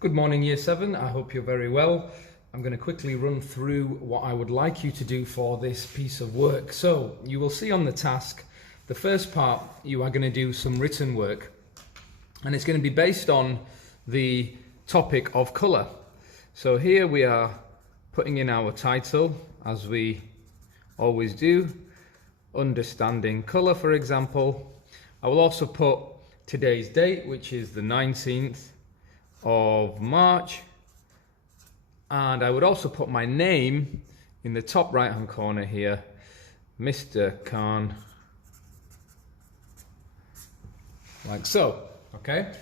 Good morning, Year 7. I hope you're very well. I'm going to quickly run through what I would like you to do for this piece of work. So you will see on the task, the first part, you are going to do some written work, and it's going to be based on the topic of colour. So here we are putting in our title, as we always do, understanding colour, for example. I will also put today's date, which is the 19th of March, and I would also put my name in the top right hand corner here, Mr. Khan, like so. Okay,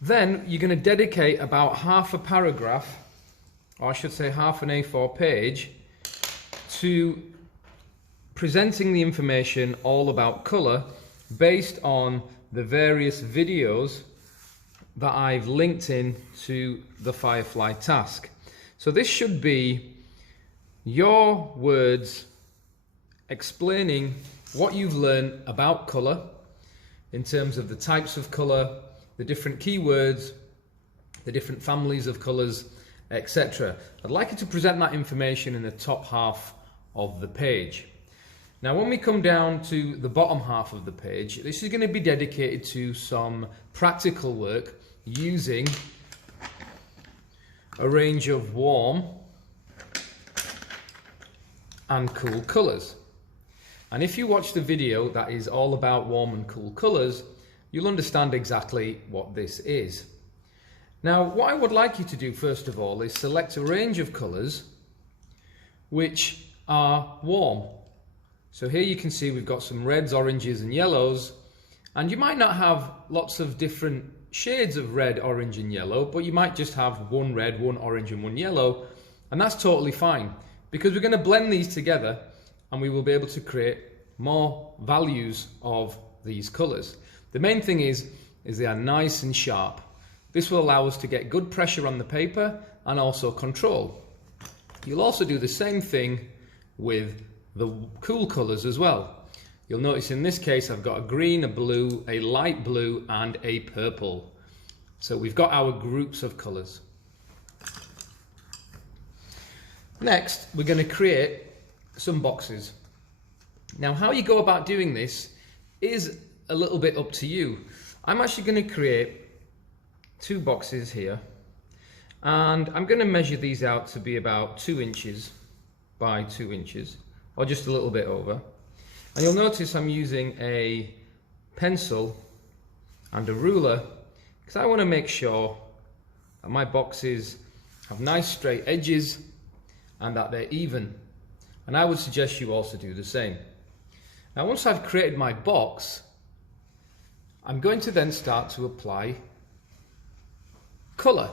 then you're going to dedicate about half a paragraph, or I should say half an A4 page, to presenting the information all about colour based on the various videos that I've linked in to the Firefly task. So this should be your words explaining what you've learned about colour in terms of the types of colour, the different keywords, the different families of colours, etc. I'd like you to present that information in the top half of the page. Now when we come down to the bottom half of the page, this is going to be dedicated to some practical work using a range of warm and cool colours. And if you watch the video that is all about warm and cool colours, you'll understand exactly what this is. Now what I would like you to do first of all is select a range of colours which are warm. So here you can see we've got some reds, oranges and yellows, and you might not have lots of different shades of red, orange and yellow, but you might just have one red, one orange and one yellow, and that's totally fine because we're going to blend these together and we will be able to create more values of these colours. The main thing is they are nice and sharp. This will allow us to get good pressure on the paper and also control. You'll also do the same thing with the cool colours as well. You'll notice in this case I've got a green, a blue, a light blue and a purple. So we've got our groups of colours. Next we're going to create some boxes. Now how you go about doing this is a little bit up to you. I'm actually going to create two boxes here, and I'm going to measure these out to be about 2 inches by 2 inches, or just a little bit over. And you'll notice I'm using a pencil and a ruler because I want to make sure that my boxes have nice straight edges and that they're even. And I would suggest you also do the same. Now once I've created my box, I'm going to then start to apply colour.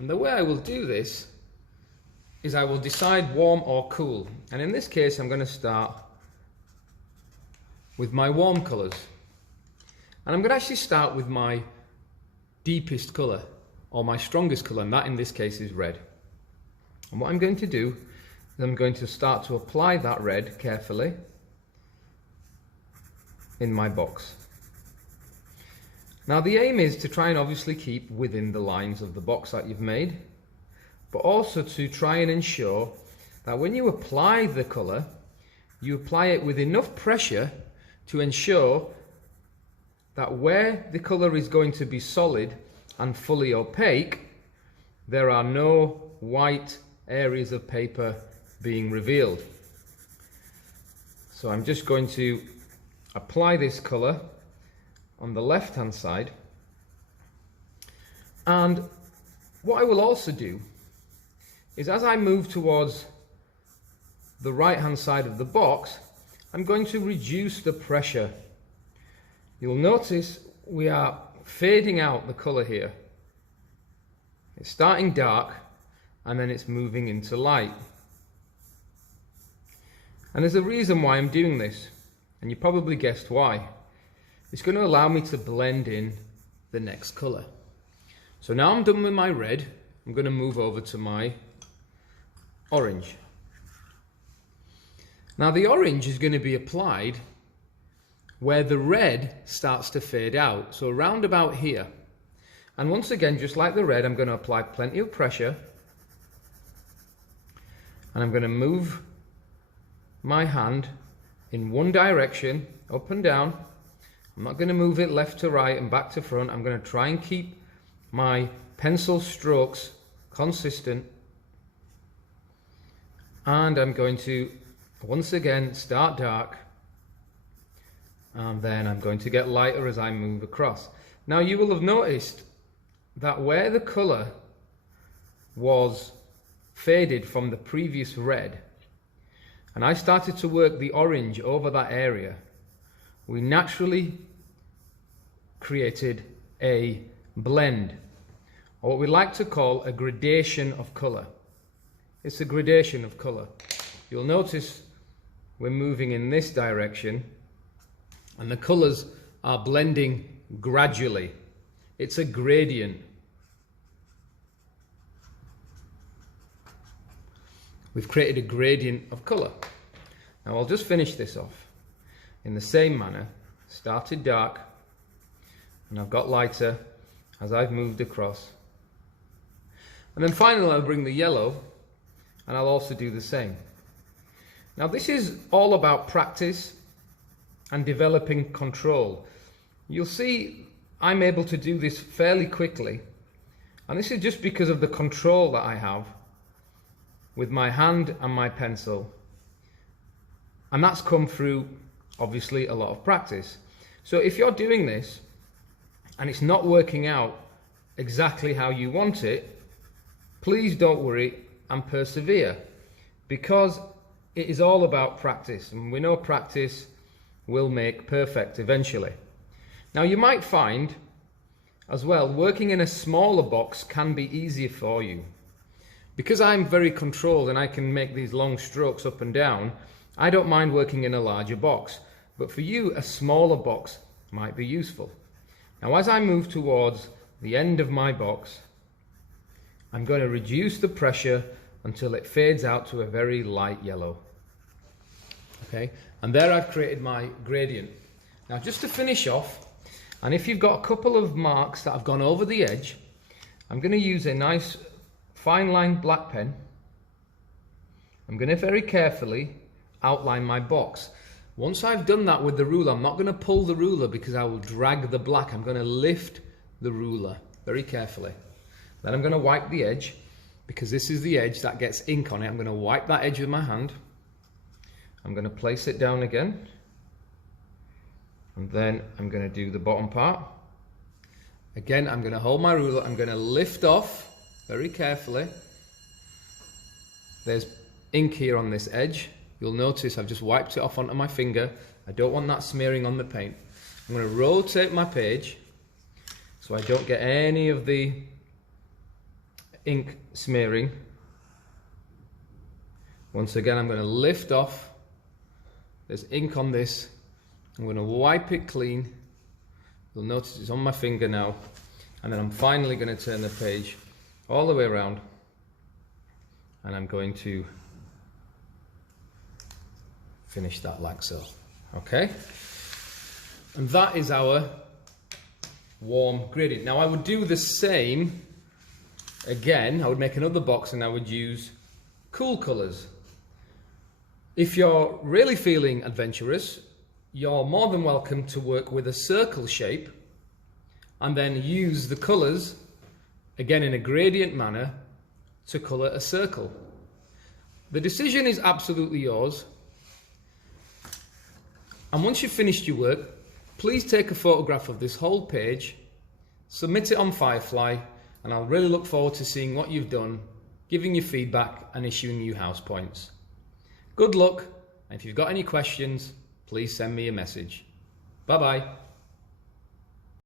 And the way I will do this is I will decide warm or cool. And in this case I'm going to start with my warm colours. And I'm going to actually start with my deepest colour, or my strongest colour, and that in this case is red. And what I'm going to do is I'm going to start to apply that red carefully in my box. Now the aim is to try and obviously keep within the lines of the box that you've made, but also to try and ensure that when you apply the colour, you apply it with enough pressure to ensure that where the colour is going to be solid and fully opaque, there are no white areas of paper being revealed. So I'm just going to apply this colour on the left hand side, and what I will also do is as I move towards the right hand side of the box, I'm going to reduce the pressure. You'll notice we are fading out the colour here. It's starting dark and then it's moving into light. And there's a reason why I'm doing this, and you probably guessed why. It's going to allow me to blend in the next colour. So now I'm done with my red, I'm going to move over to my orange. Now the orange is going to be applied where the red starts to fade out, so around about here. And once again, just like the red, I'm going to apply plenty of pressure. And I'm going to move my hand in one direction, up and down. I'm not going to move it left to right and back to front. I'm going to try and keep my pencil strokes consistent. And I'm going to, once again, start dark. And then I'm going to get lighter as I move across. Now you will have noticed that where the colour was faded from the previous red, and I started to work the orange over that area, we naturally created a blend, or what we like to call a gradation of colour. It's a gradation of colour. You'll notice we're moving in this direction and the colours are blending gradually. It's a gradient. We've created a gradient of colour. Now I'll just finish this off in the same manner. Started dark and I've got lighter as I've moved across. And then finally I'll bring the yellow and I'll also do the same. Now this is all about practice and developing control. You'll see I'm able to do this fairly quickly, and this is just because of the control that I have with my hand and my pencil, and that's come through obviously a lot of practice. So if you're doing this and it's not working out exactly how you want it, please don't worry and persevere, because it is all about practice, and we know practice will make perfect eventually. Now you might find as well working in a smaller box can be easier for you. Because I'm very controlled and I can make these long strokes up and down, I don't mind working in a larger box, but for you a smaller box might be useful. Now as I move towards the end of my box, I'm going to reduce the pressure until it fades out to a very light yellow. Okay, and there I've created my gradient. Now just to finish off, and if you've got a couple of marks that have gone over the edge, I'm going to use a nice fine line black pen. I'm going to very carefully outline my box. Once I've done that with the ruler, I'm not going to pull the ruler because I will drag the black. I'm going to lift the ruler very carefully. Then I'm going to wipe the edge, because this is the edge that gets ink on it. I'm going to wipe that edge with my hand. I'm going to place it down again, and then I'm going to do the bottom part. Again, I'm going to hold my ruler, I'm going to lift off very carefully. There's ink here on this edge. You'll notice I've just wiped it off onto my finger. I don't want that smearing on the paint. I'm going to rotate my page so I don't get any of the ink smearing. Once again, I'm going to lift off. There's ink on this. I'm going to wipe it clean. You'll notice it's on my finger now. And then I'm finally going to turn the page all the way around. And I'm going to finish that like so. Okay? And that is our warm gradient. Now I would do the same again. I would make another box and I would use cool colours. If you're really feeling adventurous, you're more than welcome to work with a circle shape and then use the colours, again in a gradient manner, to colour a circle. The decision is absolutely yours. And once you've finished your work, please take a photograph of this whole page, submit it on Firefly, and I'll really look forward to seeing what you've done, giving you feedback and issuing you house points. Good luck, and if you've got any questions, please send me a message. Bye bye.